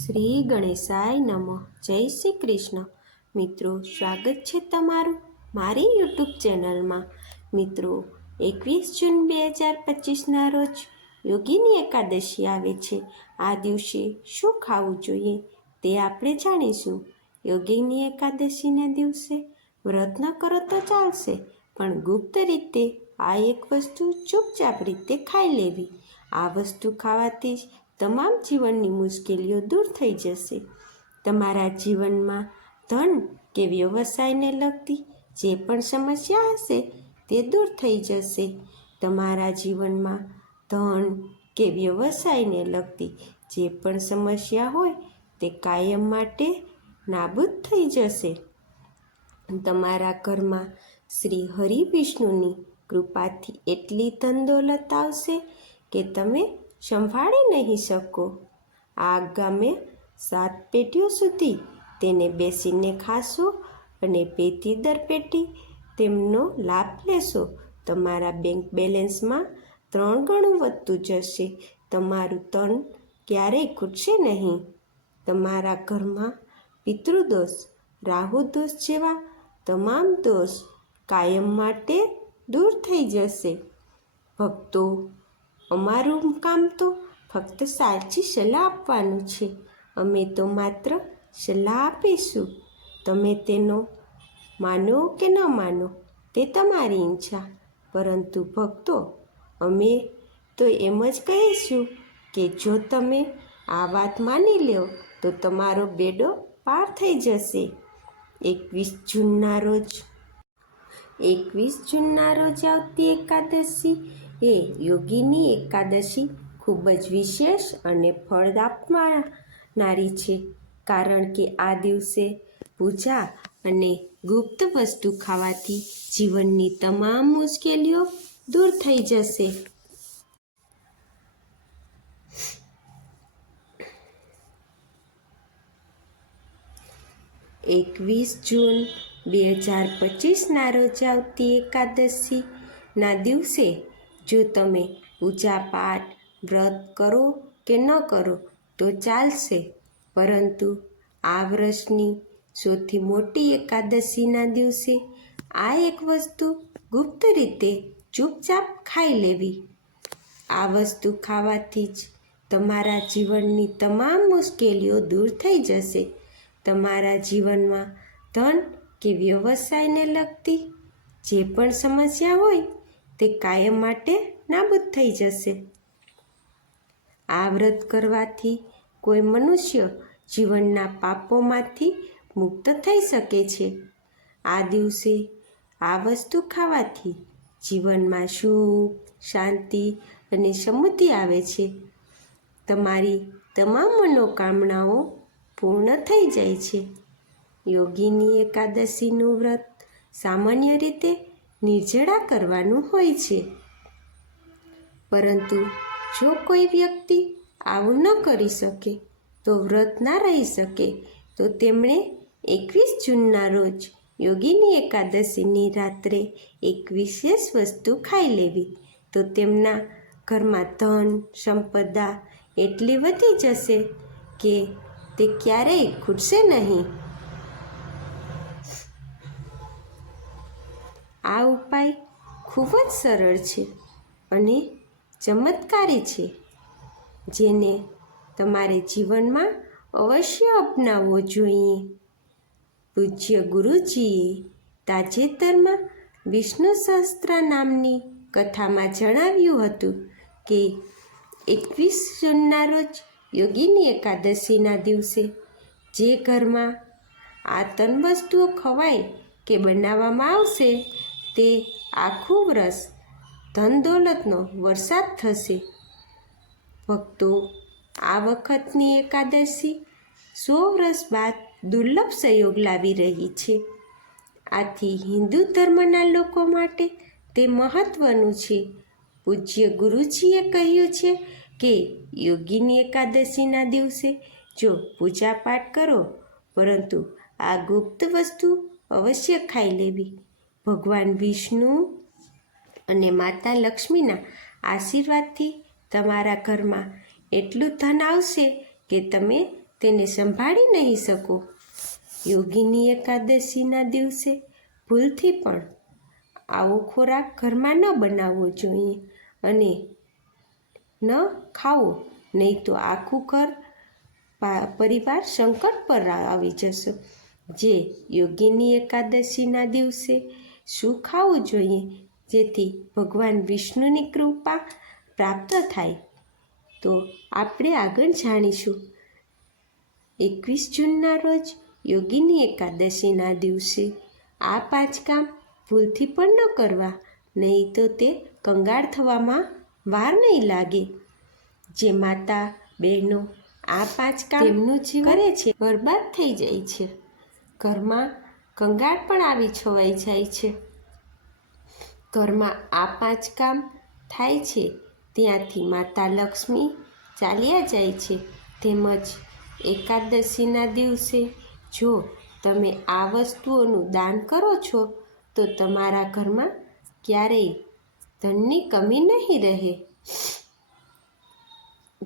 શ્રી ગણેશાય નમઃ. જય શ્રી કૃષ્ણ. મિત્રો, સ્વાગત છે તમારું મારી યુટ્યુબ ચેનલમાં. મિત્રો, 21 જૂન 2025ના રોજ યોગીની એકાદશી આવે છે. આ દિવસે શું ખાવું જોઈએ તે આપણે જાણીશું. યોગીની એકાદશીના દિવસે વ્રત ન કરો તો ચાલશે, પણ ગુપ્ત રીતે આ એક વસ્તુ ચૂપચાપ રીતે ખાઈ લેવી. આ વસ્તુ ખાવાથી જ તમામ જીવનની મુશ્કેલીઓ દૂર થઈ જશે. તમારા જીવનમાં ધન કે વ્યવસાયને લગતી જે પણ સમસ્યા હશે તે દૂર થઈ જશે. તમારા જીવનમાં ધન કે વ્યવસાયને લગતી જે પણ સમસ્યા હોય તે કાયમ માટે નાબૂદ થઈ જશે. તમારા ઘરમાં શ્રી હરિ વિષ્ણુની કૃપાથી એટલી ધન દોલત આવશે કે તમે સંભાળી નહીં શકો. આગામી 7 પેઢીઓ સુધી તેને બેસીને ખાશો અને પેઢી દર પેઢી તેમનો લાભ લેશો. તમારા બેંક બેલેન્સમાં 3 ગણું વધતું જશે. તમારું ધન ક્યારેય ખૂટશે નહીં. તમારા ઘરમાં પિતૃદોષ, રાહુ દોષ જેવા તમામ દોષ કાયમ માટે દૂર થઈ જશે. ભક્તો, અમારું કામ તો ફક્ત સાચી સલાહ આપવાનું છે. અમે તો માત્ર સલાહ આપીશું. તમે તેનો માનો કે ન માનો તે તમારી ઈચ્છા. પરંતુ ભક્તો, અમે તો એમ જ કહીશું કે જો તમે આ વાત માની લો તો તમારો બેડો પાર થઈ જશે. 21 જૂનના રોજ આવતી એકાદશી એ યોગીની એકાદશી ખૂબ જ વિશેષ અને ફળ આપનારી છે. કારણ કે આ દિવસે પૂજા અને ગુપ્ત વસ્તુ ખાવાથી જીવનની તમામ મુશ્કેલીઓ દૂર થઈ જશે. જૂન 2025ના રોજ આવતી એકાદશીના દિવસે જો તમે પૂજા પાઠ વ્રત કરો કે ન કરો તો ચાલશે, પરંતુ આ વર્ષની સૌથી મોટી એકાદશીના દિવસે આ એક વસ્તુ ગુપ્ત રીતે ચૂપચાપ ખાઈ લેવી. આ વસ્તુ ખાવાથી જ તમારા જીવનની તમામ મુશ્કેલીઓ દૂર થઈ જશે. તમારા જીવનમાં ધન કે વ્યવસાયને લગતી જે પણ સમસ્યા હોય તે કાયમ માટે નાબૂદ થઈ જશે. આ વ્રત કરવાથી કોઈ મનુષ્ય જીવનના પાપોમાંથી મુક્ત થઈ શકે છે. આ દિવસે આ વસ્તુ ખાવાથી જીવનમાં સુખ, શાંતિ અને સમૃદ્ધિ આવે છે. તમારી તમામ મનોકામનાઓ પૂર્ણ થઈ જાય છે. યોગીની એકાદશીનું વ્રત સામાન્ય રીતે નિર્જળા કરવાનું હોય છે, પરંતુ જો કોઈ વ્યક્તિ આવું ન કરી શકે તો વ્રત ના રહી શકે તો તેમણે 21 જૂનના રોજ યોગીની એકાદશીની રાત્રે એક વિશેષ વસ્તુ ખાઈ લેવી. તો તેમના ઘરમાં ધન સંપદા એટલી વધી જશે કે તે ક્યારેય ખૂટશે નહીં. આ ઉપાય ખૂબ જ સરળ છે અને ચમત્કારી છે, જેને તમારે જીવનમાં અવશ્ય અપનાવવો જોઈએ. પૂજ્ય ગુરુજીએ તાજેતરમાં વિષ્ણુ સહસ્ત્ર નામની કથામાં જણાવ્યું હતું કે 21 જૂનના રોજ યોગીની એકાદશીના દિવસે જે ઘરમાં આ 3 વસ્તુઓ ખવાય કે બનાવવામાં આવશે તે આખું વર્ષ ધન દોલતનો વરસાદ થશે. ભક્તો, આ વખતની એકાદશી 100 વર્ષ બાદ દુર્લભ સંયોગ લાવી રહી છે. આથી હિન્દુ ધર્મના લોકો માટે તે મહત્વનું છે. પૂજ્ય ગુરુજીએ કહ્યું છે કે યોગીની એકાદશીના દિવસે જો પૂજા પાઠ કરો, પરંતુ આ ગુપ્ત વસ્તુ અવશ્ય ખાઈ લેવી. ભગવાન વિષ્ણુ અને માતા લક્ષ્મીના આશીર્વાદથી તમારા ઘરમાં એટલું ધન આવશે કે તમે તેને સંભાળી નહીં શકો. યોગીની એકાદશીના દિવસે ભૂલથી પણ આવો ખોરાક ઘરમાં ન બનાવવો જોઈએ અને ન ખાવો, નહીં તો આખું ઘર પરિવાર સંકટ પર આવી જશે. જે યોગીની એકાદશીના દિવસે શું ખાવું જોઈએ જેથી ભગવાન વિષ્ણુની કૃપા પ્રાપ્ત થાય, તો આપણે આગળ જાણીશું. 21 જૂનના રોજ યોગીની એકાદશીના દિવસે આ 5 કામ ભૂલથી પણ ન કરવા, નહીં તો તે કંગાળ થવામાં વાર નહીં લાગે. જે માતા બહેનો આ 5 કામ તેમનું જીવન કરે છે બરબાદ થઈ જાય છે. ઘરમાં કંગાળ પણ આવી છવાઈ જાય છે. ઘરમાં આ 5 કામ થાય છે ત્યાંથી માતા લક્ષ્મી ચાલ્યા જાય છે. તેમજ એકાદશીના દિવસે જો તમે આ વસ્તુઓનું દાન કરો છો તો તમારા ઘરમાં ક્યારેય ધનની કમી નહીં રહે.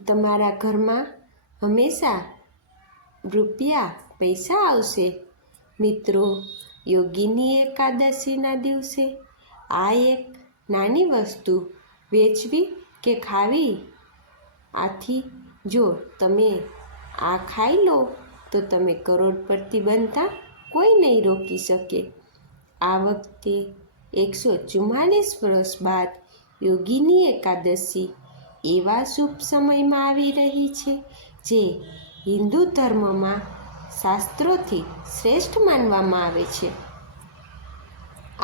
તમારા ઘરમાં હંમેશા રૂપિયા પૈસા આવશે. મિત્રો, યોગીની એકાદશીના દિવસે આ એક નાની વસ્તુ વેચવી કે ખાવી, આથી જો તમે આ ખાઈ લો તો તમે કરોડપતિ બનતા કોઈ નહીં રોકી શકે. આ વખતે 144 વર્ષ બાદ યોગીની એકાદશી એવા શુભ સમયમાં આવી રહી છે જે હિન્દુ ધર્મમાં શાસ્ત્રોથી શ્રેષ્ઠ માનવામાં આવે છે.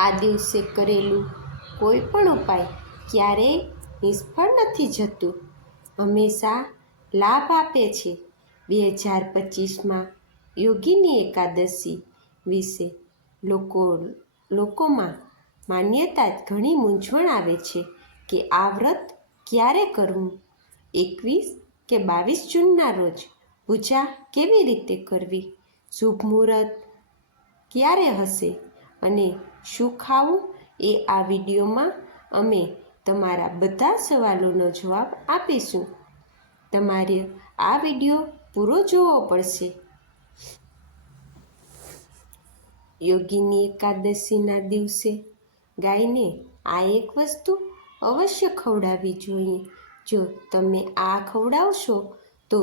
આ દિવસે કરેલું કોઈ પણ ઉપાય ક્યારેય નિષ્ફળ નથી જતું, હંમેશા લાભ આપે છે. 2025માં યોગીની એકાદશી વિશે લોકોમાં માન્યતા ઘણી મૂંઝવણ આવે છે કે આ વ્રત ક્યારે કરવું, 21 કે 22 જૂનના રોજ પૂજા કેવી રીતે કરવી, શુભ મુહૂર્ત ક્યારે હશે અને શું ખાવું, એ આ વિડીયોમાં અમે તમારા બધા સવાલોનો જવાબ આપીશું. તમારે આ વિડીયો પૂરો જોવો પડશે. યોગીની એકાદશીના દિવસે ગાયને આ એક વસ્તુ અવશ્ય ખવડાવવી જોઈએ. જો તમે આ ખવડાવશો તો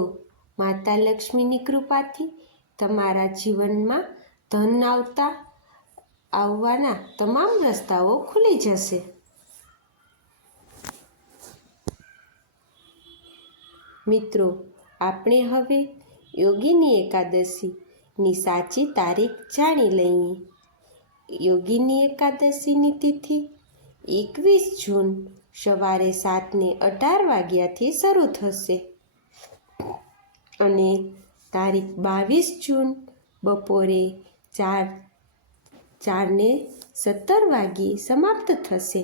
માતા લક્ષ્મીની કૃપાથી તમારા જીવનમાં ધન આવવાના તમામ રસ્તાઓ ખુલી જશે. મિત્રો, આપણે હવે યોગીની એકાદશીની સાચી તારીખ જાણી લઈએ. યોગીની એકાદશીની તિથિ 21 જૂન સવારે 7:18 વાગ્યાથી શરૂ થશે અને તારીખ 22 જૂન બપોરે 4:17 વાગ્યે સમાપ્ત થશે.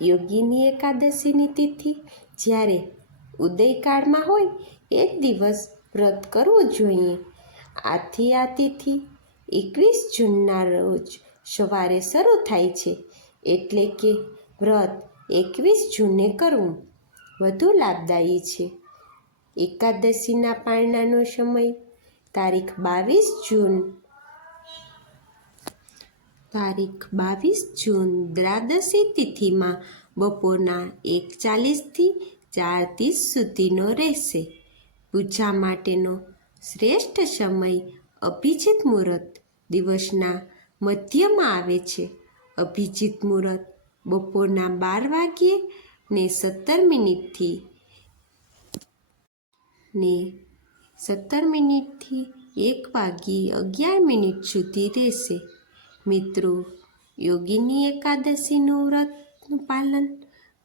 યોગીની એકાદશીની તિથિ જ્યારે ઉદયકાળમાં હોય એ જ દિવસ વ્રત કરવું જોઈએ. આથી આ તિથિ 21 જૂનના રોજ સવારે શરૂ થાય છે, એટલે કે વ્રત 21 જૂને કરવું વધુ લાભદાયી છે. એકાદશીના પારણાનો સમય તારીખ 22 જૂન દ્વાદશી તિથિમાં બપોરના 1:40થી 4:30 સુધીનો રહેશે. પૂજા માટેનો શ્રેષ્ઠ સમય અભિજીત મુહૂર્ત દિવસના મધ્યમાં આવે છે. અભિજીત મુહૂર્ત બપોરના 12 વાગ્યે ને 17 મિનિટથી 1:11 સુધી રહેશે. મિત્રો, યોગીની એકાદશીનું વ્રતનું પાલન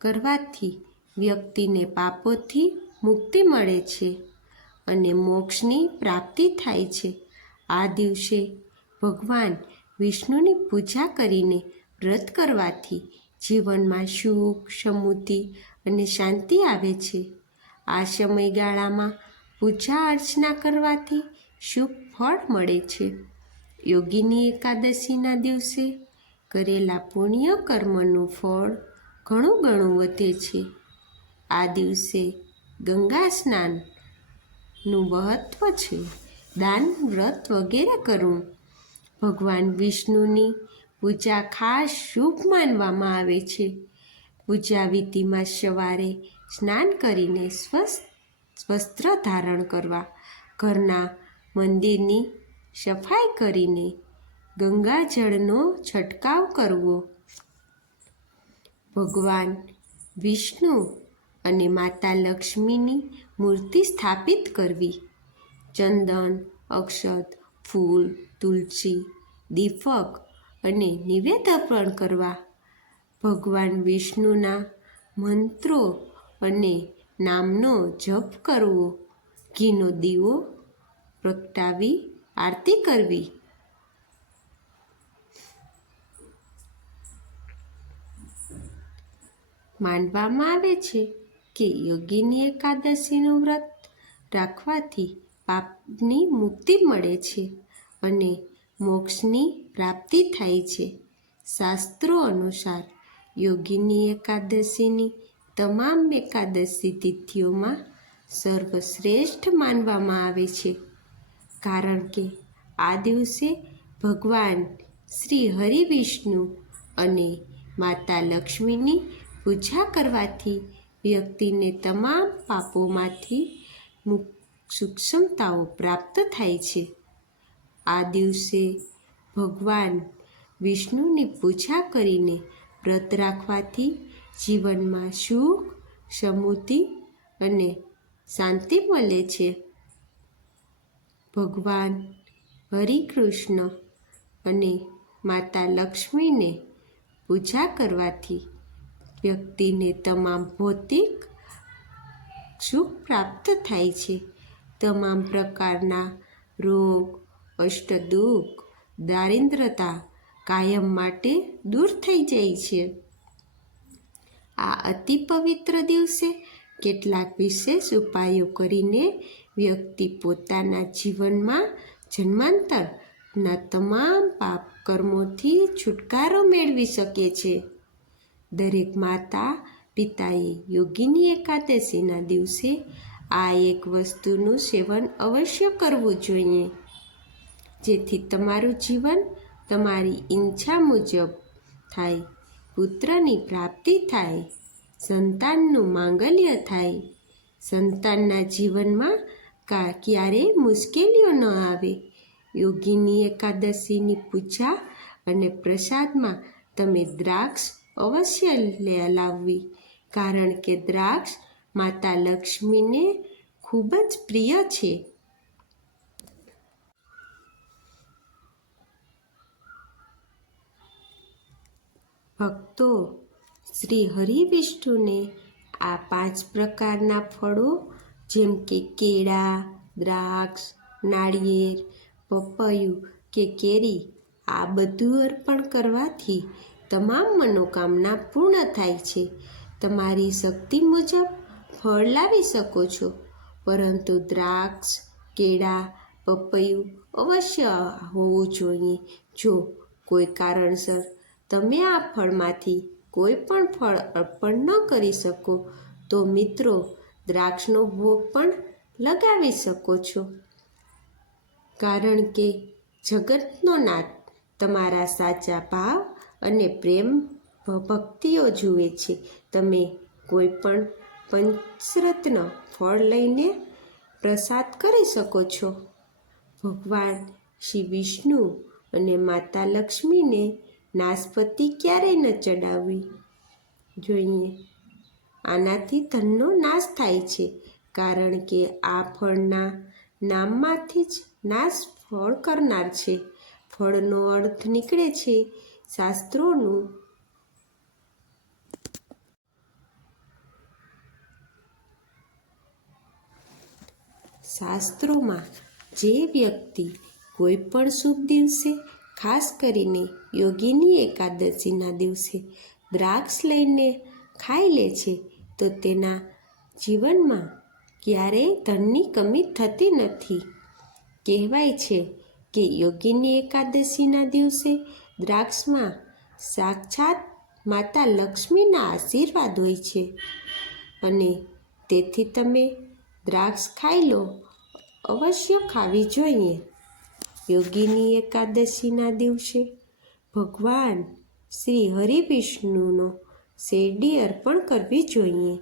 કરવાથી વ્યક્તિને પાપોથી મુક્તિ મળે છે અને મોક્ષની પ્રાપ્તિ થાય છે. આ દિવસે ભગવાન વિષ્ણુની પૂજા કરીને વ્રત કરવાથી જીવનમાં સુખ, સમૃદ્ધિ અને શાંતિ આવે છે. આ સમયગાળામાં પૂજા અર્ચના કરવાથી શુભ ફળ મળે છે. યોગીની એકાદશીના દિવસે કરેલા પુણ્ય કર્મનું ફળ ઘણું વધે છે. આ દિવસે ગંગા સ્નાન નું મહત્વ છે. દાન, વ્રત વગેરે કરવું. ભગવાન વિષ્ણુની પૂજા ખાસ શુભ માનવામાં આવે છે. પૂજા વિધિમાં સવારે સ્નાન કરીને સ્વસ્થ વસ્ત્ર ધારણ કરવા, ઘરના મંદિરની સફાઈ કરીને ગંગાજળનો છંટકાવ કરવો, ભગવાન વિષ્ણુ અને માતા લક્ષ્મીની મૂર્તિ સ્થાપિત કરવી, ચંદન, અક્ષત, ફૂલ, તુલસી, દીપક અને નિવેદ અર્પણ કરવા, ભગવાન વિષ્ણુના મંત્રો અને નામનો જપ કરવો, ઘીનો દીવો પ્રગટાવી આરતી કરવી. માનવામાં આવે છે કે યોગિની એકાદશીનું વ્રત રાખવાથી પાપની મુક્તિ મળે છે અને મોક્ષની પ્રાપ્તિ થાય છે. શાસ્ત્રો અનુસાર યોગિની એકાદશીની તમામ એકાદશી તિથિઓમાં સર્વશ્રેષ્ઠ માનવામાં આવે છે, કારણ કે આ દિવસે ભગવાન શ્રી હરિ વિષ્ણુ અને માતા લક્ષ્મીની પૂજા કરવાથી વ્યક્તિને તમામ પાપોમાંથી સૂક્ષ્મતાઓ પ્રાપ્ત થાય છે. આ દિવસે ભગવાન વિષ્ણુની પૂજા કરીને વ્રત રાખવાથી જીવનમાં સુખ, સમૃદ્ધિ અને શાંતિ મળે છે. ભગવાન હરિકૃષ્ણ અને માતા લક્ષ્મીને પૂજા કરવાથી વ્યક્તિને તમામ ભૌતિક સુખ પ્રાપ્ત થાય છે. તમામ પ્રકારના રોગ, અષ્ટદુઃખ, દારિદ્રતા કાયમ માટે દૂર થઈ જાય છે. આ અતિ પવિત્ર દિવસે કેટલાક વિશેષ ઉપાયો કરીને વ્યક્તિ પોતાના જીવનમાં જન્માંતરના તમામ પાપ કર્મોથી છુટકારો મેળવી શકે છે. દરેક માતા પિતાએ યોગિની એકાદશીના દિવસે આ એક વસ્તુનું સેવન અવશ્ય કરવું જોઈએ, જેથી તમારું જીવન તમારી ઈચ્છા મુજબ થાય, પુત્રની પ્રાપ્તિ થાય, સંતાનનું માંગલ્ય થાય, સંતાનના જીવનમાં ક્યારેય મુશ્કેલીઓ ન આવે. યોગિની એકાદશીની પૂજા અને પ્રસાદમાં તમે દ્રાક્ષ અવશ્ય લાવવી, કારણ કે દ્રાક્ષ માતા લક્ષ્મીને ખૂબ જ પ્રિય છે. ભક્તો શ્રી હરિ વિષ્ણુને આ 5 પ્રકારના ફળો જેમ કે કેળા, દ્રાક્ષ, નાળિયેર, પપૈયું કે કેરી આ બધું અર્પણ કરવાથી તમામ મનોકામના પૂર્ણ થાય છે. તમારી શક્તિ મુજબ ફળ લાવી શકો છો, પરંતુ દ્રાક્ષ, કેળા, પપૈયું અવશ્ય હોવું જોઈએ. જો કોઈ કારણસર તમે આ ફળમાંથી કોઈ પણ ફળ અર્પણ ન કરી શકો તો મિત્રો દ્રાક્ષનો ભોગ પણ લગાવી શકો છો, કારણ કે જગતનો નાથ તમારા સાચા ભાવ અને પ્રેમ ભક્તિઓ જુએ છે. તમે કોઈ પણ પંચરત્ન ફળ લઈને પ્રસાદ કરી શકો છો. ભગવાન શ્રી વિષ્ણુ અને માતા લક્ષ્મીને નાશપતિ ક્યારેય ન ચડાવવી જોઈએ. આનાથી ધનનો નાશ થાય છે, કારણ કે આ ફળના નામમાંથી જ નાશ ફળ કરનાર છે. ફળનો અર્થ નીકળે છે શાસ્ત્રોમાં જે વ્યક્તિ કોઈ પણ શુભ દિવસે, ખાસ કરીને યોગિની એકાદશીના દિવસે દ્રાક્ષ લઈને ખાઈ લે છે તો તેના જીવનમાં ક્યારેય ધનની કમી થતી નથી. કહેવાય છે કે યોગિની એકાદશીના દિવસે દ્રાક્ષમાં સાક્ષાત માતા લક્ષ્મીના આશીર્વાદ હોય છે અને તેથી તમે દ્રાક્ષ ખાઈ લો અવશ્ય ખાવી જોઈએ. યોગીની એકાદશીના દિવસે ભગવાન શ્રી હરિવિષ્ણુનો શેરડી અર્પણ કરવી જોઈએ.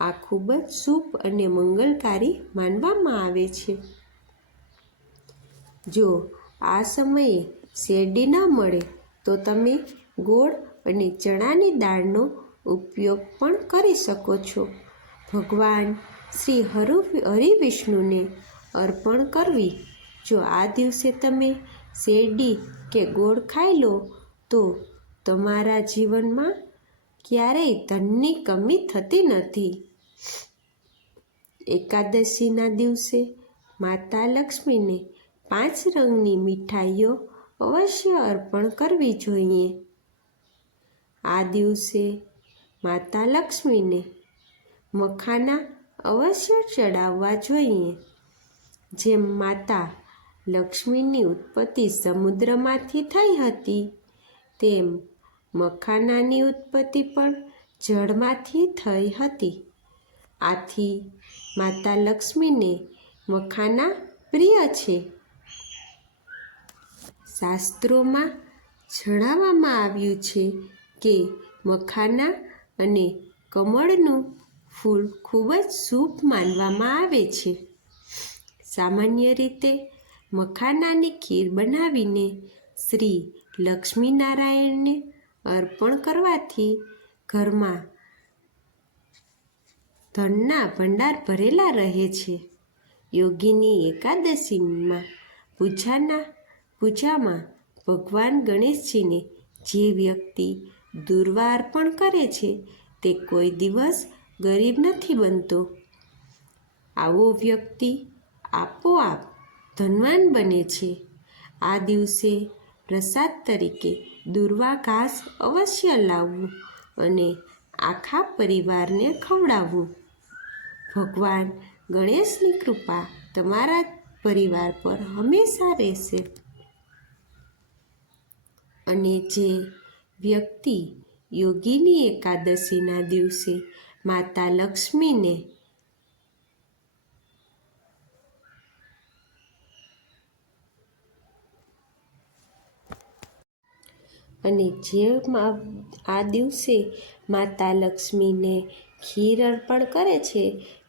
આ ખૂબ જ શુભ અને મંગલકારી માનવામાં આવે છે. જો આ સમયે શેરડી ન મળે તો તમે ગોળ અને ચણાની દાળનો ઉપયોગ પણ કરી શકો છો. ભગવાન શ્રી હરિવિષ્ણુને અર્પણ કરવી. જો આ દિવસે તમે શેરડી કે ગોળ ખાઈ લો તો તમારા જીવનમાં ક્યારેય ધનની કમી થતી નથી. એકાદશીના દિવસે માતા લક્ષ્મીને 5 રંગની મીઠાઈઓ અવશ્ય અર્પણ કરવી જોઈએ. આ દિવસે માતા લક્ષ્મીને મખાના અવશ્ય ચડાવવા જોઈએ. જેમ માતા લક્ષ્મીની ઉત્પત્તિ સમુદ્રમાંથી થઈ હતી, તેમ મખાનાની ઉત્પત્તિ પણ જળમાંથી થઈ હતી. આથી માતા લક્ષ્મીને મખાના પ્રિય છે. શાસ્ત્રોમાં જણાવવામાં આવ્યું છે કે મખાના અને કમળનું ફૂલ ખૂબ જ શુભ માનવામાં આવે છે. સામાન્ય રીતે મખાનાની ખીર બનાવીને શ્રી લક્ષ્મીનારાયણને અર્પણ કરવાથી ઘરમાં ધનના ભંડાર ભરેલા રહે છે. યોગીની એકાદશીમાં પૂજામાં ભગવાન ગણેશજીને જે વ્યક્તિ દૂર્વા અર્પણ કરે છે તે કોઈ દિવસ ગરીબ નથી બનતો. આવો વ્યક્તિ આપોઆપ ધનવાન બને છે. આ દિવસે પ્રસાદ તરીકે દૂર્વા ઘાસ અવશ્ય લાવવું અને આખા પરિવારને ખવડાવવું. ભગવાન ગણેશની કૃપા તમારા પરિવાર પર હંમેશા રહેશે. અને જે વ્યક્તિ યોગીની એકાદશીના દિવસે માતા લક્ષ્મીને આ દિવસે માતા લક્ષ્મીને ખીર અર્પણ કરે છે,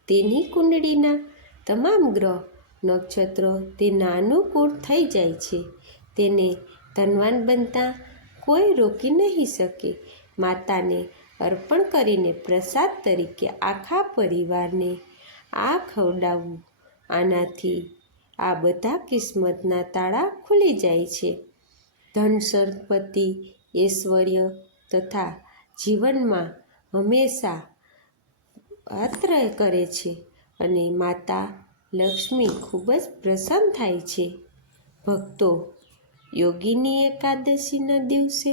તેની કુંડળીના તમામ ગ્રહ નક્ષત્રો તેના અનુકૂળ થઈ જાય છે. તેને ધનવાન બનતા કોઈ રોકી નહીં શકે. માતાને અર્પણ કરીને પ્રસાદ તરીકે આખા પરિવારને આ ખવડાવવું. આનાથી આ બધા કિસ્મતના તાળા ખુલી જાય છે. ધન સંપત્તિ, ઐશ્વર્ય તથા જીવનમાં હંમેશા પાત્ર કરે છે અને માતા લક્ષ્મી ખૂબ જ પ્રસન્ન થાય છે. ભક્તો, યોગીની એકાદશીના દિવસે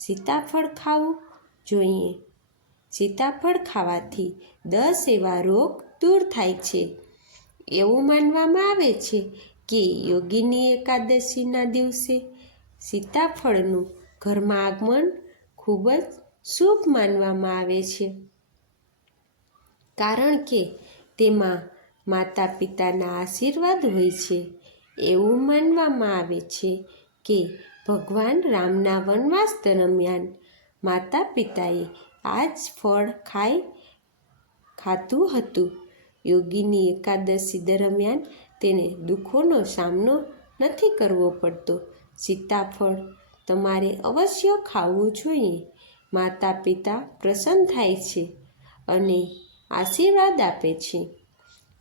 સીતાફળ ખાવું જોઈએ. સીતાફળ ખાવાથી 10 એવા રોગ દૂર થાય છે. એવું માનવામાં આવે છે કે યોગીની એકાદશીના દિવસે સીતાફળનું ઘરમાં આગમન ખૂબ જ શુભ માનવામાં આવે છે. કારણ કે તેમાં માતા પિતાના આશીર્વાદ હોય છે. એવું માનવામાં આવે છે કે ભગવાન રામના વનવાસ દરમિયાન માતા પિતાએ આ જ ફળ ખાધું હતું. યોગીની એકાદશી દરમિયાન તેને દુઃખોનો સામનો નથી કરવો પડતો. સીતાફળ તમારે અવશ્ય ખાવું જોઈએ. માતા પિતા પ્રસન્ન થાય છે અને આશીર્વાદ આપે છે.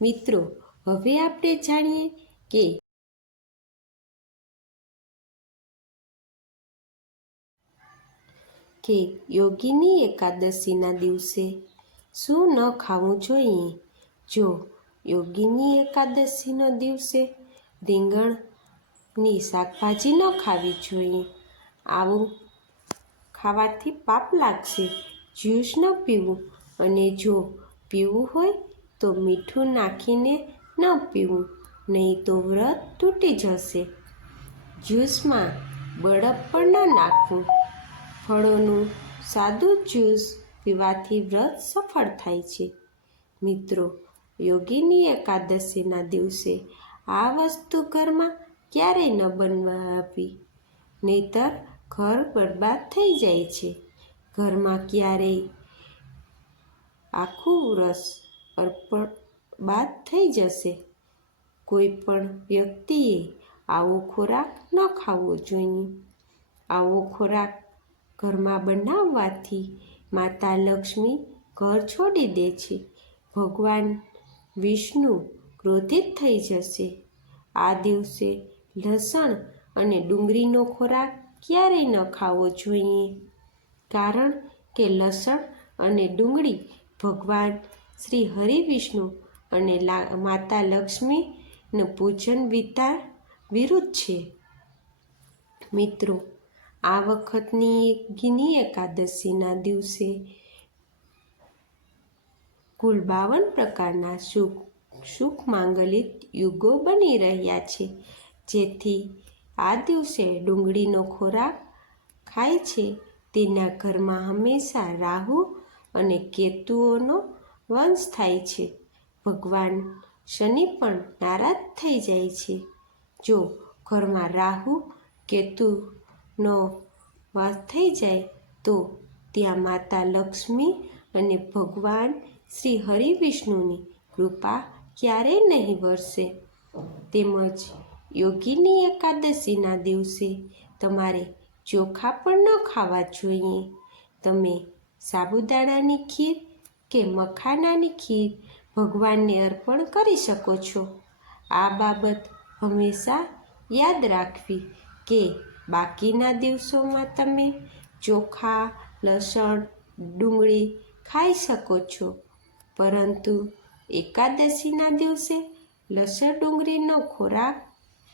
મિત્રો, હવે આપણે જાણીએ કે યોગીની એકાદશીના દિવસે શું ન ખાવું જોઈએ. જો યોગીની એકાદશીનો દિવસે રીંગણની શાકભાજી ન ખાવી જોઈએ. આવું ખાવાથી પાપ લાગશે. જ્યુસ ન પીવું, અને જો પીવું હોય તો મીઠું નાખીને ન પીવું, નહીં તો વ્રત તૂટી જશે. જ્યુસમાં બરફ પણ ન નાખવું. ફળોનું સાદું જ્યુસ પીવાથી વ્રત સફળ થાય છે. મિત્રો, યોગીની એકાદશીના દિવસે આ વસ્તુ ઘરમાં ક્યારેય ન બનવા આપવી, નહીતર ઘર બરબાદ થઈ જાય છે. ઘરમાં ક્યારેય આખું વર્ષ બરબાદ થઈ જશે. કોઈ પણ વ્યક્તિએ આવો ખોરાક ન ખાવો જોઈએ. આવો ખોરાક ઘરમાં બનાવવાથી માતા લક્ષ્મી ઘર છોડી દે છે. ભગવાન વિષ્ણુ ક્રોધિત થઈ જશે. આ દિવસે લસણ અને ડુંગળીનો ખોરાક ક્યારેય ન ખાવો જોઈએ, કારણ કે લસણ અને ડુંગળી ભગવાન શ્રી હરિ વિષ્ણુ અને માતા લક્ષ્મીનું પૂજન વિરુદ્ધ છે. મિત્રો, આ વખતની યોગીની એકાદશીના દિવસે કુલ 52 પ્રકારના સુખ માંગલિક યુગો બની રહ્યા છે. જેથી આ દિવસે ડુંગળીનો ખોરાક ખાય છે તેના ઘરમાં હંમેશા રાહુ અને કેતુઓનો વંશ થાય છે. ભગવાન શનિ પણ નારાજ થઈ જાય છે. જો ઘરમાં રાહુ કેતુનો વાસ થઈ જાય તો ત્યાં માતા લક્ષ્મી અને ભગવાન શ્રી હરિ વિષ્ણુની કૃપા ક્યારેય નહીં વરસે. તેમજ યોગીની એકાદશીના દિવસે તમારે ચોખા પણ ન ખાવા જોઈએ. તમે સાબુદાણાની ખીર કે મખાનાની ખીર ભગવાનને અર્પણ કરી શકો છો. આ બાબત હંમેશા યાદ રાખવી કે બાકીના દિવસોમાં તમે ચોખા, લસણ, ડુંગળી ખાઈ શકો છો, પરંતુ એકાદશીના દિવસે લસણ ડુંગળીનો ખોરાક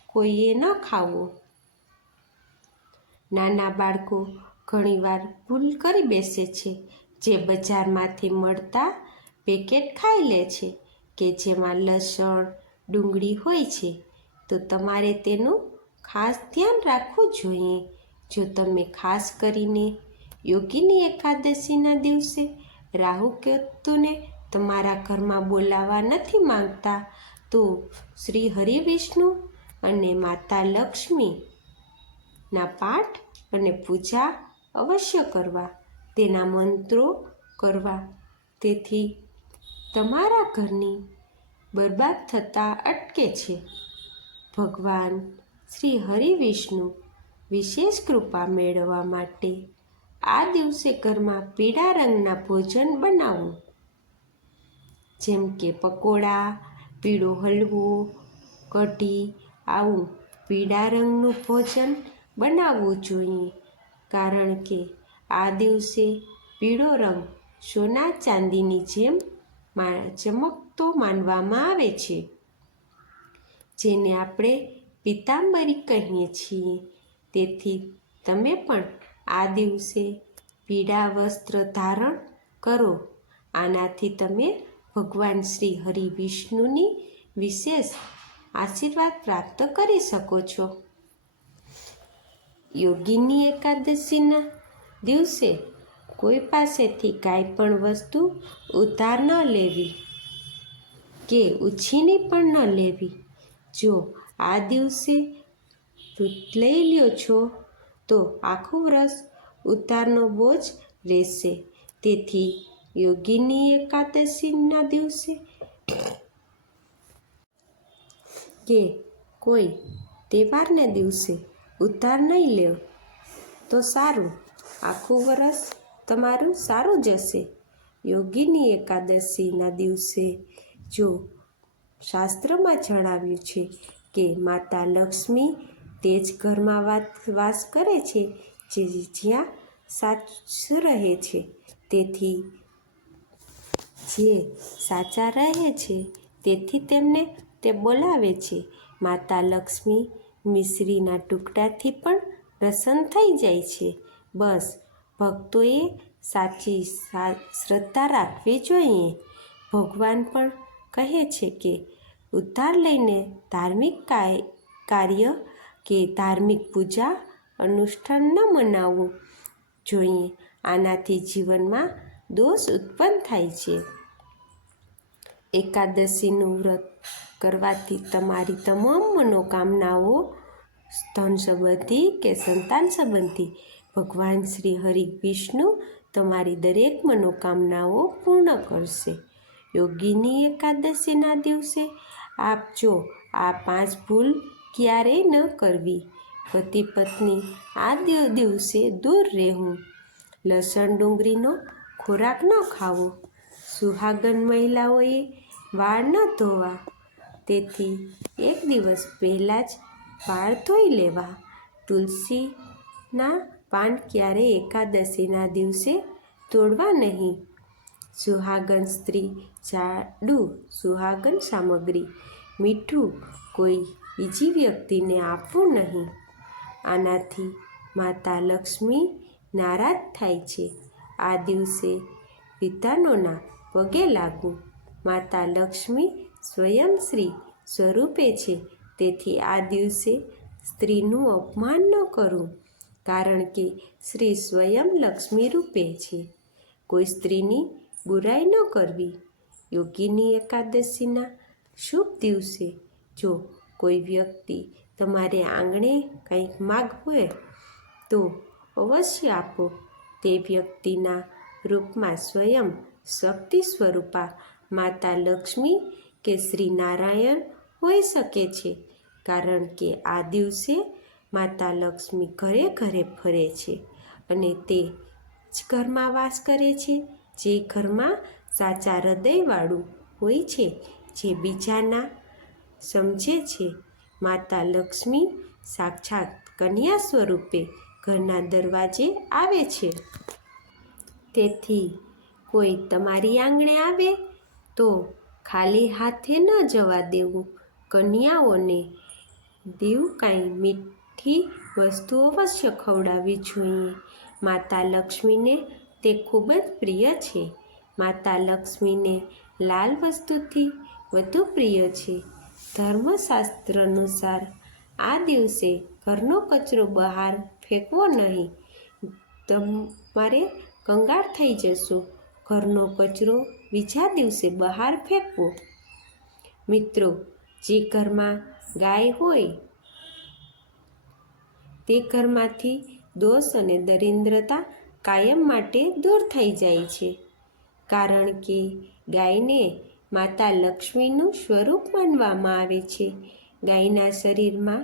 કોઈએ ન ખાવો. નાના બાળકો ઘણીવાર ભૂલ કરી બેસે છે, જે બજારમાંથી મળતા પેકેટ ખાઈ લે છે કે જેમાં લસણ ડુંગળી હોય છે. તો તમારે તેનું ખાસ ધ્યાન રાખવું જોઈએ. જો તમે ખાસ કરીને યોગીની એકાદશીના દિવસે રાહુ કેતુને તમારા ઘરમાં બોલાવવા નથી માંગતા, તો શ્રી હરિ વિષ્ણુ અને માતા લક્ષ્મીના પાઠ અને પૂજા અવશ્ય કરવા, તેના મંત્રો કરવા. તેથી તમારા ઘરની બરબાદ થતાં અટકે છે. ભગવાન શ્રી હરિ વિષ્ણુ વિશેષ કૃપા મેળવવા માટે આ દિવસે ઘરમાં પીળા રંગના ભોજન બનાવો, જેમ કે પકોડા, પીળો હલવો, કઢી. આવું પીળા રંગનું ભોજન બનાવવું જોઈએ, કારણ કે આ દિવસે પીળો રંગ સોના ચાંદીની જેમ ચમકતો માનવામાં આવે છે, જેને આપણે પીતાંબરી કહીએ છીએ. તેથી તમે પણ આ દિવસે પીળા વસ્ત્ર ધારણ કરો. આનાથી તમે ભગવાન શ્રી હરિ વિષ્ણુની વિશેષ આશીર્વાદ પ્રાપ્ત કરી શકો છો. યોગીની એકાદશીના દિવસે કોઈ પાસેથી કાંઈ પણ વસ્તુ ઉધાર ન લેવી કે ઉછીની પણ ન લેવી. જો આ દિવસે લઈ લ્યો છો તો આખું વર્ષ ઉધારનો બોજ રહેશે. તેથી યોગીની એકાદશીના દિવસે કે કોઈ તહેવારને દિવસે ઉધાર નહીં લે તો સારું, આખું વર્ષ તમારું સારું જશે. યોગીની એકાદશીના દિવસે જો શાસ્ત્રમાં જણાવ્યું છે કે માતા લક્ષ્મી તે જ ઘરમાં વાસ કરે છે જ્યાં સાચું રહે છે. તેથી જે સાચા રહે છે તેથી તેમને તે બોલાવે છે. માતા લક્ષ્મી મિશ્રીના ટુકડાથી પણ પ્રસન્ન થઈ જાય છે. બસ ભક્તોએ સાચી શ્રદ્ધા રાખવી જોઈએ. ભગવાન પણ કહે છે કે ઉધાર લઈને ધાર્મિક કાર્ય કે ધાર્મિક પૂજા અનુષ્ઠાન ન મનાવવું જોઈએ. આનાથી જીવનમાં દોષ ઉત્પન્ન થાય છે. એકાદશીનું વ્રત કરવાથી તમારી તમામ મનોકામનાઓ, ધન સંબંધી કે સંતાન સંબંધી, ભગવાન શ્રી હરિ વિષ્ણુ તમારી દરેક મનોકામનાઓ પૂર્ણ કરશે. યોગીની એકાદશીના દિવસે આપજો આ 5 ભૂલ ક્યારેય ન કરવી. પતિ પત્ની આ દિવસે દૂર રહેવું. લસણ ડુંગળીનો ખોરાક ન ખાવો. સુહાગન મહિલાઓએ વાળ ન ધોવા. તેથી એક દિવસ પહેલાં જ વાળ ધોઈ લેવા. તુલસીના પાન ક્યારેય એકાદશીના દિવસે તોડવા નહીં. સુહાગન સ્ત્રી જાડું સુહાગન સામગ્રી, મીઠું કોઈ બીજી વ્યક્તિને આપવું નહીં. આનાથી માતા લક્ષ્મી નારાજ થાય છે. આ દિવસે વિધાનોના પગે લાગવું. માતા લક્ષ્મી સ્વયં શ્રી સ્વરૂપે છે, તેથી આ દિવસે સ્ત્રીનું અપમાન ન કરવું, કારણ કે સ્ત્રી સ્વયં લક્ષ્મી રૂપે છે. કોઈ સ્ત્રીની બુરાઈ ન કરવી. યોગીની એકાદશીના શુભ દિવસે જો કોઈ વ્યક્તિ તમારે આંગણે કંઈક માગવે તો અવશ્ય આપો. તે વ્યક્તિના રૂપમાં સ્વયં શક્તિ સ્વરૂપા માતા લક્ષ્મી કે શ્રી નારાયણ હોઈ શકે છે, કારણ કે આ દિવસે માતા લક્ષ્મી ઘરે ઘરે ફરે છે અને તે જ ઘરમાં વાસ કરે છે જે ઘરમાં સાચા હૃદયવાળું હોય છે, જે બીજાના સમજે છે. માતા લક્ષ્મી સાક્ષાત કન્યા સ્વરૂપે ઘરના દરવાજે આવે છે. તેથી કોઈ તમારી આંગણે આવે તો ખાલી હાથે ન જવા દેવું. કન્યાઓને દેવું કાંઈ મીઠી વસ્તુ અવશ્ય ખવડાવવી જોઈએ. માતા લક્ષ્મીને તે ખૂબ જ પ્રિય છે. માતા લક્ષ્મીને લાલ વસ્તુથી વધુ પ્રિય છે. ધર્મશાસ્ત્ર અનુસાર આ દિવસે ઘરનો કચરો બહાર ફેંકવો નહીં. તમારે કંગાળ થઈ જશો. ઘરનો કચરો બીજા દિવસે બહાર ફેંકવો. મિત્રો, જે ઘરમાં ગાય હોય તે ઘરમાંથી દોષ અને દરિદ્રતા કાયમ માટે દૂર થઈ જાય છે, કારણ કે ગાયને માતા લક્ષ્મીનું સ્વરૂપ માનવામાં આવે છે. ગાયના શરીરમાં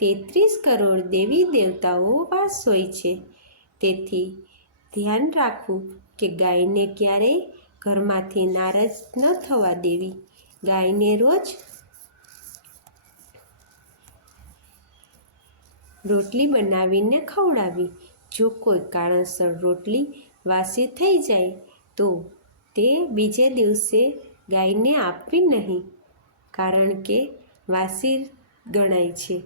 33 કરોડ દેવી દેવતાઓ વાસ હોય છે. તેથી ધ્યાન રાખવું કે ગાયને ક્યારેય ઘરમાંથી નારાજ ન થવા દેવી. ગાયને રોજ રોટલી બનાવીને ખવડાવી. જો કોઈ કારણસર રોટલી વાસી થઈ જાય તો તે બીજે દિવસે ગાયને આપવી નહીં, કારણ કે વાસી ગણાય છે.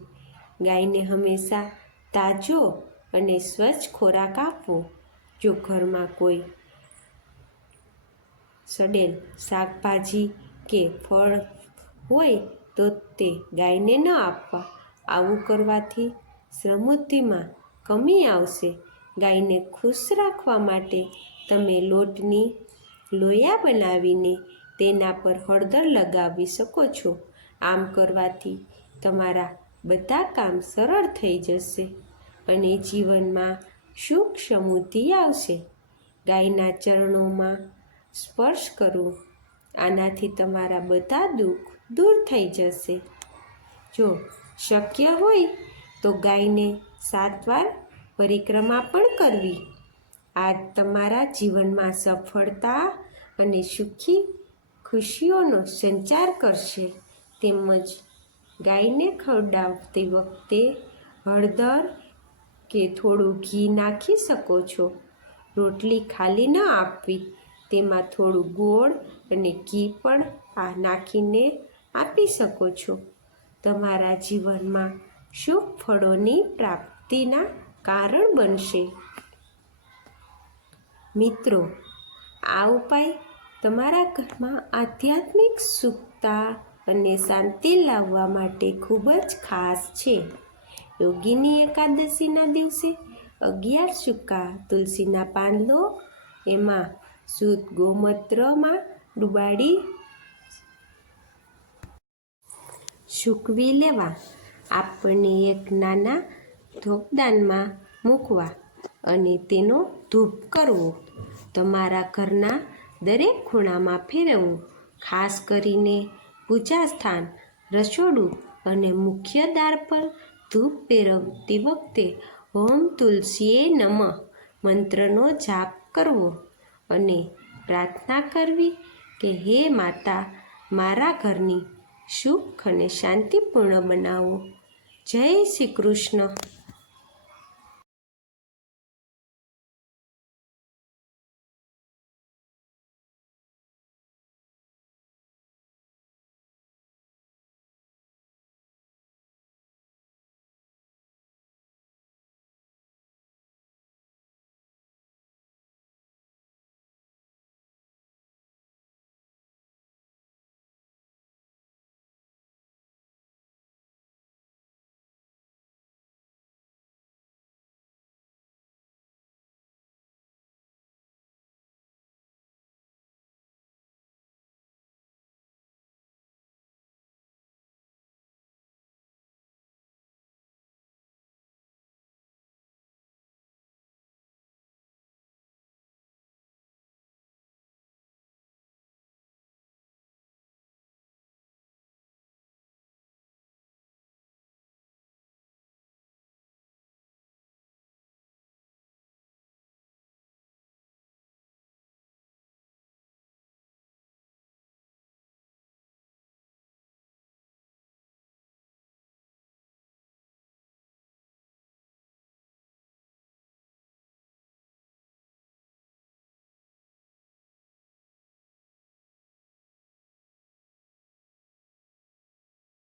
ગાયને હંમેશા તાજો અને સ્વચ્છ ખોરાક આપવો. જો ઘરમાં કોઈ સડેલ શાકભાજી કે ફળ હોય તો તે ગાયને ન આપવા. આવું કરવાથી સમૃદ્ધિમાં કમી આવશે. ગાયને ખુશ રાખવા માટે તમે લોટની લોયા બનાવીને તેના પર હળદર લગાવી શકો છો. આમ કરવાથી તમારા બધા કામ સરળ થઈ જશે અને જીવનમાં સુખ સમૃદ્ધિ આવશે. ગાયના ચરણોમાં સ્પર્શ કરો. આનાથી તમારા બધા દુઃખ દૂર થઈ જશે. જો શક્ય હોય તો ગાયને 7 વાર પરિક્રમા પણ કરવી. આ તમારા જીવનમાં સફળતા અને સુખી ખુશીઓનો સંચાર કરશે. તેમજ ગાયને ખવડાવતી વખતે હળદર કે થોડું ઘી નાખી શકો છો. રોટલી ખાલી ન આપવી. તેમાં થોડું ગોળ અને ઘી પણ નાખીને આપી શકો છો. તમારા જીવનમાં શુભ ફળોની પ્રાપ્તિના કારણ બનશે. મિત્રો, આ ઉપાય તમારા ઘરમાં આધ્યાત્મિક સુખતા અને શાંતિ લાવવા માટે ખૂબ જ ખાસ છે. યોગીની એકાદશીના દિવસે 11 સૂકા તુલસીના પાન લો. એમાં શુદ્ધ ગોમૂત્રમાં ડુબાડી સૂકવી લેવા, આપણને એક નાના ધૂપદાનમાં મૂકવા અને તેનો ધૂપ કરવો. તમારા ઘરના દરેક ખૂણામાં ફેરવવું. ખાસ કરીને પૂજા સ્થાન, રસોડું અને મુખ્ય દ્વાર પર ધૂપ ફેરવતી વખતે ઓમ તુલસીએ નમઃ મંત્રનો જાપ કરવો અને પ્રાર્થના કરવી કે હે માતા, મારા ઘરની સુખ અને શાંતિપૂર્ણ બનાવો. જય શ્રી કૃષ્ણ.